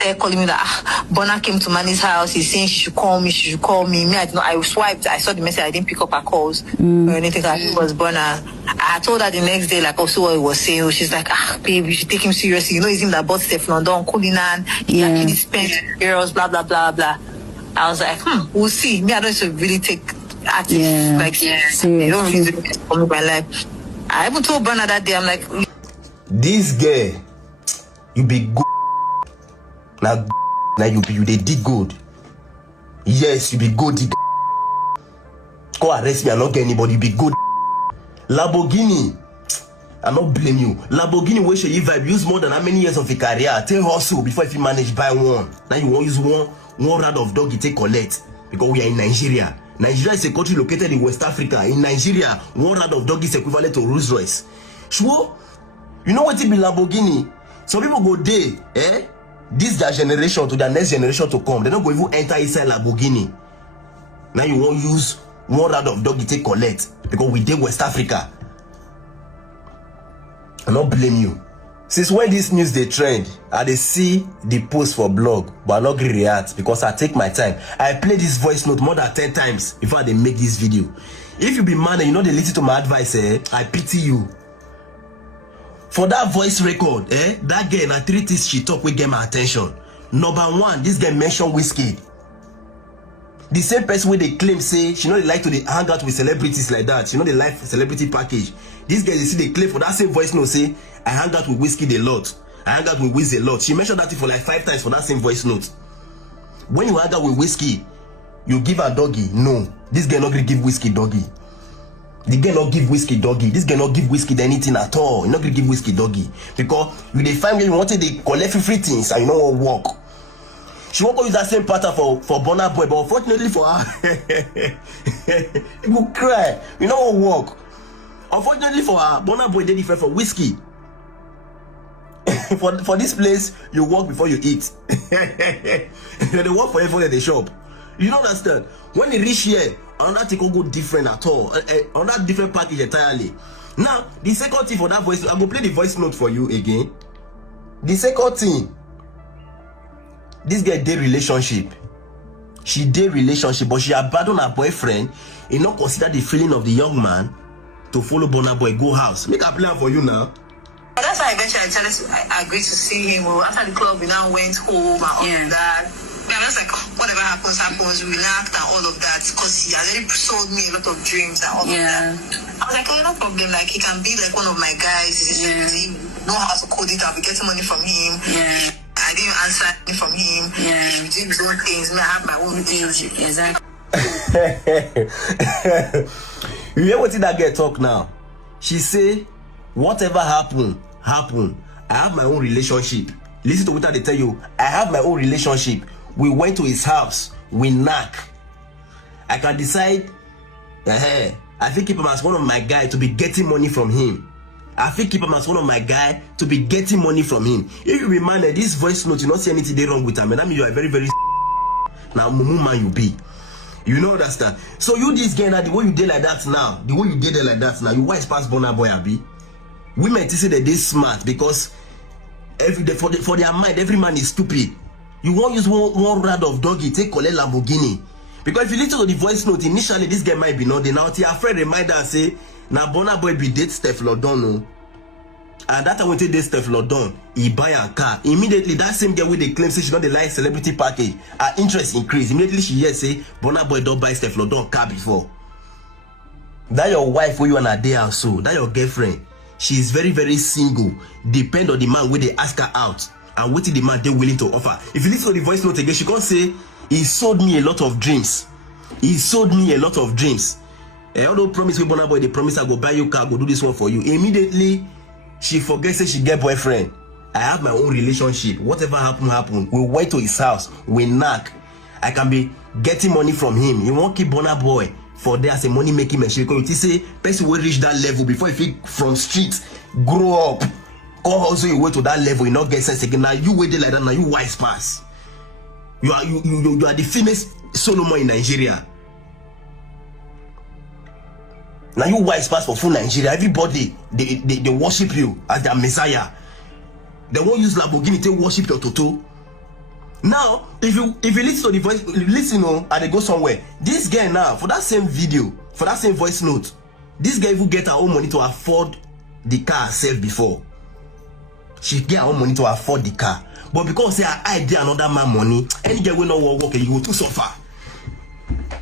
They're calling me that Burna came to Manny's house. He's saying she should call me. She should call me. Me, I did not. I swiped. I saw the message. I didn't pick up her calls or anything. I knew it was Burna. I told her the next day, like, also what he was saying. She's like, babe, you should take him seriously. You know, it's him that bought Steph London, Kulinan. He actually spent girls, blah blah blah blah. I was like, we'll see. Me, I don't really take artists like seriously. They don't really do it for me my life. I even told Burna that day. I'm like, this girl, you be good. Now you they dig good. Yes, you be good. Go arrest me, I not get anybody. You be good. Lamborghini, I not blame you. Lamborghini, where should you vibe? Use more than how many years of a career? Take hustle before if you manage buy one. Now you won't use one rad of dog you take collect because we are in Nigeria. Nigeria is a country located in West Africa. In Nigeria, one rad of dog is equivalent to Rolls Royce. Sure, you know what it be Lamborghini? Some people go there, this their generation to their next generation to come. They're not going to even enter inside Lamborghini. Now you won't use one rad of dog you take collect because we did West Africa. I not blame you. Since when this news they trend, I they see the post for blog, but I not agree react because I take my time. I play this voice note more than 10 times before they make this video. If you be man and you know they listen to my advice, I pity you. For that voice record, that girl na 3 things she talk will get my attention. Number 1, this girl mentioned whiskey. The same person where they claim say she know they like to hang out with celebrities like that. She know they like celebrity package. This girl, you see, they claim for that same voice note say I hang out with whiskey a lot. I hang out with Wiz a lot. She mentioned that for like 5 times for that same voice note. When you hang out with whiskey, you give her doggy. No, this girl not gonna give whiskey doggy. The girl not give whiskey doggy. This girl not give whiskey anything at all. You not gonna give whiskey doggy because you they find where you wanted they collect free things and you know what work. She won't go use that same pattern for Burna Boy, but unfortunately for her, it will cry. You know what work. Unfortunately for her, Burna Boy they different from whiskey. for this place, you work before you eat. They work for everyone at the shop. You don't understand. When you reach here, another thing will go different at all. Another different package entirely. Now, the second thing for that voice, I'm gonna play the voice note for you again. The second thing, this girl did relationship. She did relationship, but she abandoned her boyfriend. He not consider the feeling of the young man to follow Burna Boy go house. Make a plan for you now. That's why eventually I agreed to see him. After the club, we now went home and all of that. Yeah, that's like whatever happens. We laughed and all of that because he already sold me a lot of dreams and all of that. I was like, no problem. Like he can be like one of my guys. He know how to code it. I'll be getting money from him. I didn't answer anything from him. He did his own things. Me, I have my own things. Exactly. You hear what that girl talk now? She say, whatever happen. I have my own relationship. Listen to what they tell you. I have my own relationship. We went to his house. We knock. I can decide. I think keep him as one of my guys to be getting money from him. I think keep him as one of my guys to be getting money from him. If you remind this voice note, you not see anything wrong with him. That means you are very, very now mumu man you be. You know understand? So you this girl now, the way you did like that now, the way you did it like that now, you wise past Burna Boy abi. Women say that they smart because every day for their mind, every man is stupid. You won't use one rad of doggy, take collect Lamborghini. Because if you listen to the voice note, initially this guy might be not there. Now your friend reminder and say, now Burna Boy be date Steph London. No? And that time when they date Steph London, he buy a car. Immediately that same girl with the claim say she not the like celebrity package, her interest increase. Immediately she hears say Burna Boy don't buy Steph London car before. That your wife who you on a day or so, that your girlfriend. She is very, very single. Depend on the man where they ask her out and what the man they willing to offer. If you listen to the voice note again, she can't say, he sold me a lot of dreams. He sold me a lot of dreams. Although promise with Burna Boy, they promise I go buy you car, go do this one for you. Immediately, she forgets that she get boyfriend. I have my own relationship. Whatever happen. We went to his house. We knock. I can be getting money from him. You won't keep Burna Boy for there as a money making machine because you say person will reach that level before if he from street grow up come also you wait to that level you not get sense again. Now you wait there like that. Now you wise pass. You are the famous Solomon in Nigeria. Now you wise pass for full Nigeria. Everybody they worship you as their Messiah. They won't use Lamborghini to worship your Toto. Now, if you listen to the voice, listen, and they go somewhere. This girl now, for that same video, for that same voice note, this girl even get her own money to afford the car herself before. She get her own money to afford the car. But because say I did another man money, any girl will not work, you go too suffer.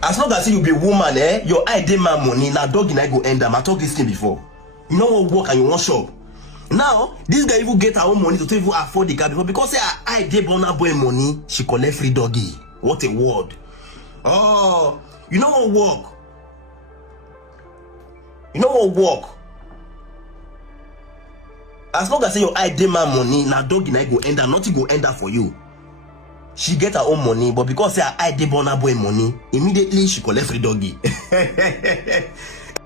As long as you be a woman, your idea man money, now dog and I go end them. I told this thing before. You know what work and you want shop. Now, this guy even get her own money to even afford the car before because say I did Burna boy money, she collect free doggy. What a word. Oh, you know what work? You know what work? As long as say your idea man money, now doggy and I go end up, nothing go end up for you. She get her own money, but because say I did Burna boy money, immediately she collect free doggy.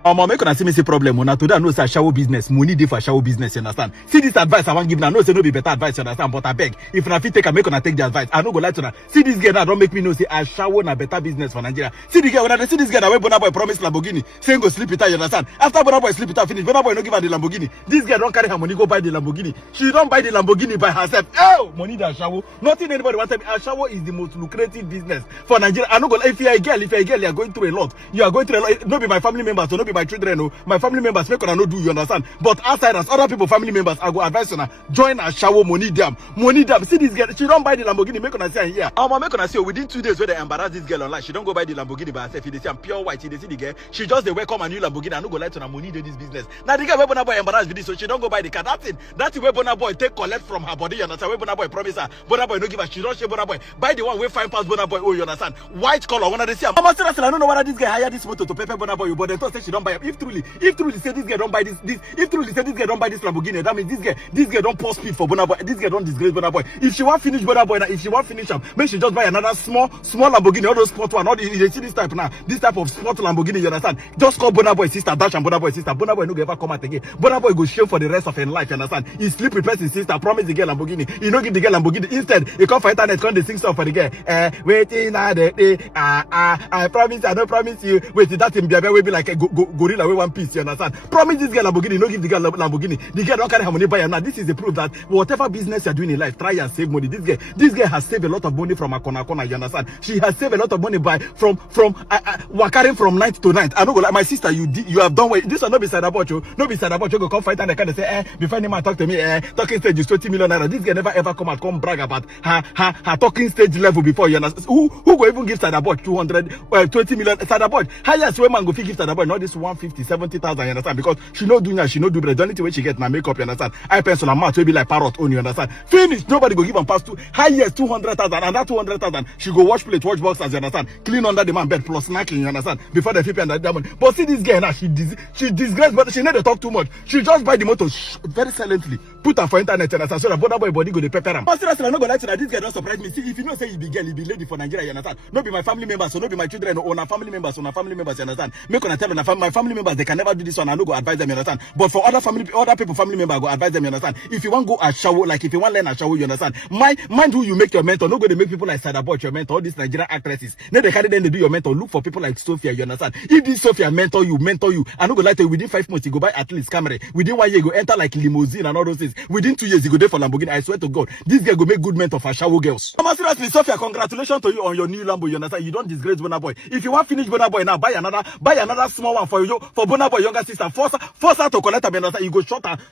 Make una see me see problem. Una today I know say shower business, money dey for shower business, you understand? See this advice I want give now. I know say no be better advice, you understand? But I beg, if una fit take a make una take the advice. I no go lie to una. See this girl now don't make me know say I shower na better business for Nigeria. See the girl when I see this girl that when Burna boy promise Lamborghini, saying go sleep with her, you understand? After Burna boy sleep with her finish, Burna boy no give her the Lamborghini. This girl don't carry her money go buy the Lamborghini. She don't buy the Lamborghini by herself. Oh, money that shower. Nothing anybody wants to be. Shower is the most lucrative business for Nigeria. I no go lie. If you are a girl, you are going through a lot. You are going through a lot. No be my family members, so no be my children, no. My family members make una no do, you understand? But outsiders, other people, family members, I go advise una join a shower money dam. Money dam. See this girl, she don't buy the Lamborghini, make una see here. Make una see within 2 days where they embarrass this girl online. She don't go buy the Lamborghini by herself. They say I'm pure white. They see the girl. She just they welcome a new Lamborghini. I no go like to money this business. Now the girl where Burna boy embarrassed with this, so she don't go buy the car. That's where Burna boy take collect from her body, you understand? Where Burna boy promise her. Burna boy no give her. She don't share Burna boy. Buy the one where fine pass Burna boy. Oh, you understand? White color. When they see her. I don't know whether this guy hired this motor to pay Burna boy, but they thought say she don't buy it. If truly say this girl don't buy this, if truly say this girl don't buy this Lamborghini, that means this girl don't pour speed for Burna boy. This girl don't disgrace Burna boy. If she want finish Burna boy now, if she want finish him, make she just buy another small Lamborghini, all those sport one, all the, you see this type now, this type of sport Lamborghini, you understand? Just call Burna boy sister, dash and Burna boy sister. Burna boy no go ever come out again. Burna boy go shame for the rest of her life, you understand? He sleep with his sister, promise the girl Lamborghini. He no give the girl Lamborghini. Instead, he come for internet, come they sing song for the girl. Waiting at the day, I promise, I don't promise you. Wait, that him will be like a gorilla with one piece, you understand? Promise this girl Lamborghini, no give the girl Lamborghini. The girl don't carry her money buy her. Now this is the proof that whatever business you're doing in life, try and save money. This girl has saved a lot of money from a corner, you understand? She has saved a lot of money by from carrying from night to night. I know like my sister, you have done well. This will not be sad about you. No be sad about you. Go come fight and they kind say, before any man talk to me, talking stage is 20 million naira. This girl never ever come brag about her talking stage level before, you understand? Who go even give sad about 20 million sad about? Highest way man go give sad about not this 150, 70,000, you understand? Because she no do now, she no do bread. The only way she get my makeup, you understand? I pencil and math will be like parrot on, you understand? Finish. Nobody go give and pass to highest 200,000, and that 200,000 she go wash plate, watch boxers, you understand? Clean under the man bed plus snacking, you understand? Before the people and that money. But see this girl now, she disgrace, but she never talk too much. She just buy the motor very silently, put her for internet, you understand? So that Burna boy body go the pepper am. But seriously, I'm not gonna lie to that. This girl don't surprise me. See, if you know say you be girl, you be lady for Nigeria, you understand? No be my family members, so no be my children, or our family members, you understand? Make una tell my family members they can never do this one. I no go advise them, you understand? But for other people, family members, go advise them, you understand? If you want go a shower, like if you want learn a shower, you understand? Mind who you make your mentor. No go to make people like Sadabot your mentor. All these Nigerian actresses, then they carry them to do your mentor. Look for people like Sophia, you understand? If this Sophia mentor you, I no go lie to you. Within 5 months, you go buy at least camera. Within 1 year, you go enter like limousine and all those things. Within 2 years, you go there for Lamborghini. I swear to God, this girl go make good mentor for shower girls. Seriously, Sophia, congratulations to you on your new Lambo. You understand? You don't disgrace Burna boy. If you want finish Burna boy now, buy another small one for you for Burna boy younger sister. Force her to collect her. You understand?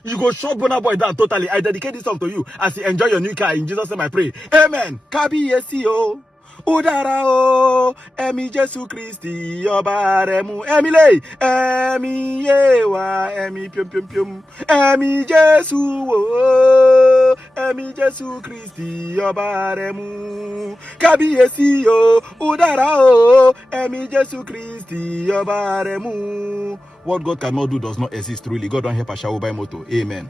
You go short Burna boy down totally. I dedicate this song to you as you enjoy your new car. In Jesus' name I pray. Amen. Kabiyesi o. Udara o, Emi Jesu Christi, Ọba Remu, Emi le, Emi yewa, Emi pium pium pium, Emi Jesu o, Emi Jesu Christi, Ọba Remu, Kabiyesi o, Udara o, Emi Jesu Christi, Ọba Remu. What God cannot do does not exist truly. God don't help a shower by moto. Amen.